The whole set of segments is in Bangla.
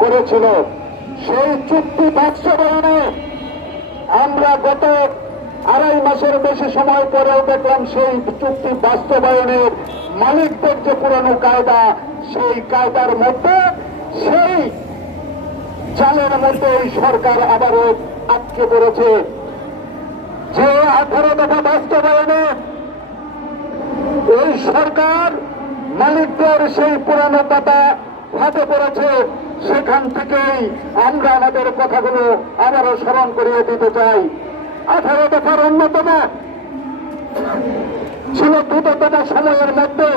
করেছিল। সেই চুক্তি বাস্তবায়নে আমরা গত আড়াই মাসের বেশি সময় পরেও দেখলাম সেই চুক্তি বাস্তবায়নের মালিকদের যে পুরানো কায়দা, সেই কায়দার মধ্যে, সেই চালের মধ্যে এই সরকার আবারও আটকে পড়েছে। যে আঠারো দফা বাস্তবায়নে এই সরকার মালিকদের সেই পুরানো পাতা হাতে পড়েছে, সেখান থেকেই আমরা আমাদের কথাগুলো আবারও স্মরণ করিয়ে দিতে চাই। আঠারো দফার অন্যতম ছিল দ্রুততম সময়ের মধ্যে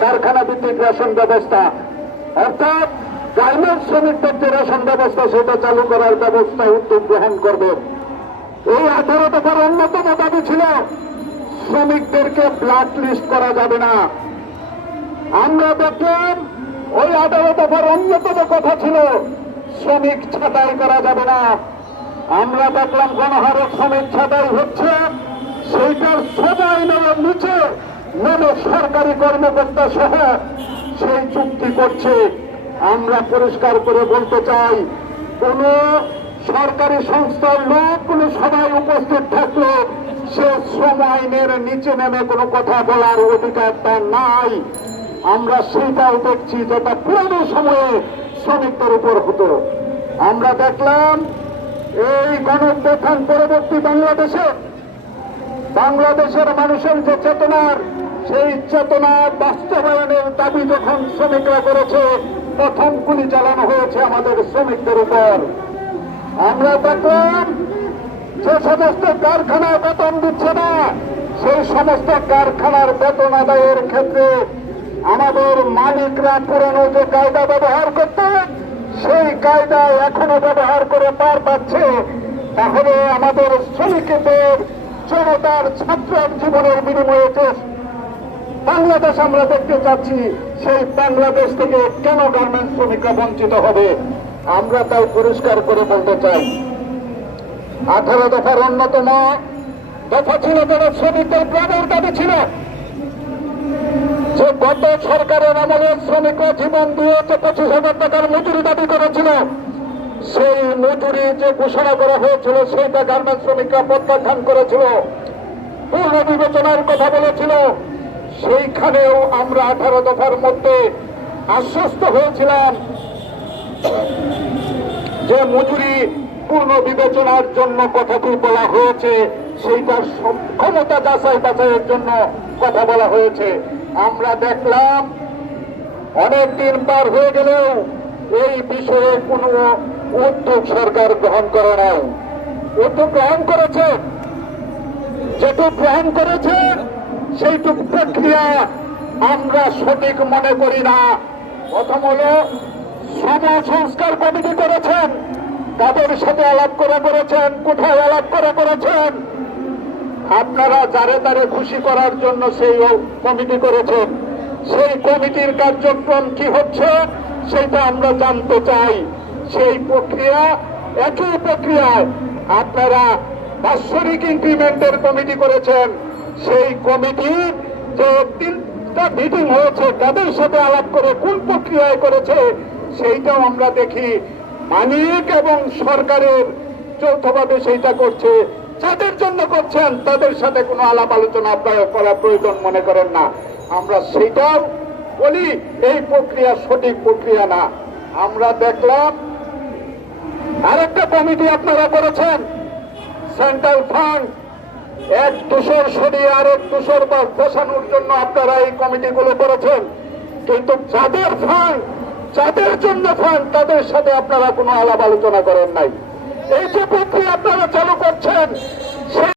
কারখানা ভিত্তিক রেশন ব্যবস্থা। অর্থাৎ গার্মেন্টস শ্রমিকদের যে রেশন ব্যবস্থা, সেটা চালু করার ব্যবস্থা উদ্যোগ গ্রহণ করবে। এই আঠারো দফার অন্যতম দাবি ছিল, শ্রমিকদেরকে ব্ল্যাক লিস্ট করা যাবে না। আমরা দেখলাম ওই আঠারো দফার অন্যতম কথা ছিল, শ্রমিক ছাঁটাই করা যাবে না। আমরা দেখলাম গণহারে শ্রমিক ছাঁটাই হচ্ছে, সেইটার সবাই নেওয়ার নিচে নেমে সরকারি কর্মকর্তা সহ সেই চুক্তি করছে। আমরা পরিষ্কার করে বলতে চাই, কোন সরকারি সংস্থার লোক, কোন সবাই উপস্থিত থাকলে সে শ্রম আইনের নিচে নেমে কোনো কথা বলার অধিকার তার নাই। আমরা সেইটাও দেখছি যেটা পুরনো সময়ে শ্রমিকদের উপর হতো। আমরা দেখলাম এই গণপ্রধান পরবর্তী বাংলাদেশে, বাংলাদেশের মানুষের যে চেতনার, সেই চেতনার বাস্তবায়নের দাবি যখন শ্রমিকরা করেছে, প্রথম গুলি চালানো হয়েছে আমাদের শ্রমিকদের উপর। আমরা দেখলাম যে সমস্ত কারখানায় বেতন দিচ্ছে না, সেই সমস্ত কারখানার বেতন আদায়ের ক্ষেত্রে আমাদের মালিকরা পুরনো যে কায়দা ব্যবহার করতেন সেই কায়দা এখনও ব্যবহার করে পার পাচ্ছে। তাহলে আমাদের শ্রমিকদের, জনতার ছাত্রের জীবনের বিনিময়ে বাংলাদেশ আমরা দেখতে চাচ্ছি, সেই বাংলাদেশ থেকে কেন গার্মেন্টস শ্রমিকরা বঞ্চিত হবে? আমরা তাই পরিষ্কার করে বলতে চাই, আঠারো দফার অন্যতম দফা ছিল যারা শ্রমিকদের প্রাণের দাবি ছিল। যে গত সরকারের আমলে শ্রমিকরা জীবন দিয়ে যে পঁচিশ হাজার টাকার মজুরি দাবি করেছিল। সেই মজুরি যে ঘোষণা করা হয়েছিল, সেইটা গার্মেন্টস শ্রমিকরা প্রত্যাখ্যান করেছিল। পূর্ণ বিবেচনার কথা বলেছিল, সেইখানেও আমরা আঠারো দফার মধ্যে আশ্বস্ত হয়েছিলাম যে মজুরি পূর্ণ বিবেচনার জন্য কথাটি বলা হয়েছে, সেইটার ক্ষমতা যাচাই বাছাইয়ের জন্য কথা বলা হয়েছে। আমরা দেখলাম অনেক দিন পার হয়ে গেলেও এই বিষয়ে কোনো উদ্যোগ সরকার গ্রহণ করে নাই। উদ্যোগ গ্রহণ করেছে। যেটুক গ্রহণ করেছে, সেইটুক প্রক্রিয়া আমরা সঠিক মনে করি না। প্রথম হলো, শ্রম সংস্কার কমিটি করেছেন কাদের সাথে আলাপ করে করেছেন কোথায় আলাপ করে করেছেন। আপনারা যারে তারে খুশি করার জন্য সেই কমিটি করেছেন। সেই কমিটির কার্যক্রম কি হচ্ছে, সেটা আমরা জানতে চাই। সেই প্রক্রিয়া, একই প্রক্রিয়ায় আপনারা বাৎসরিক ইনক্রিমেন্টের কমিটি করেছেন। সেই কমিটি যে তিনটা মিটিং হয়েছে তাদের সাথে আলাপ করে, কোন প্রক্রিয়ায় করেছে, সেইটাও আমরা দেখি। মালিক এবং সরকারের যৌথভাবে সেইটা করছে। যাদের জন্য করছেন, তাদের সাথে কোনো আলাপ আলোচনা আপনারা করা প্রয়োজন মনে করেন না। আমরা সেইটাও বলি, এই প্রক্রিয়া সঠিক প্রক্রিয়া না। আমরা দেখলাম, আরেকটা কমিটি আপনারা করেছেন, সেন্ট্রাল ফান্ড। এক দূষর সরিয়ে আরেক দূষর বা বসানোর জন্য আপনারা এই কমিটিগুলো করেছেন। কিন্তু যাদের ফান্ড, যাদের জন্য ফান্ড, তাদের সাথে আপনারা কোনো আলাপ আলোচনা করেন নাই। এই যে প্রক্রিয়া আপনারা চালু করছেন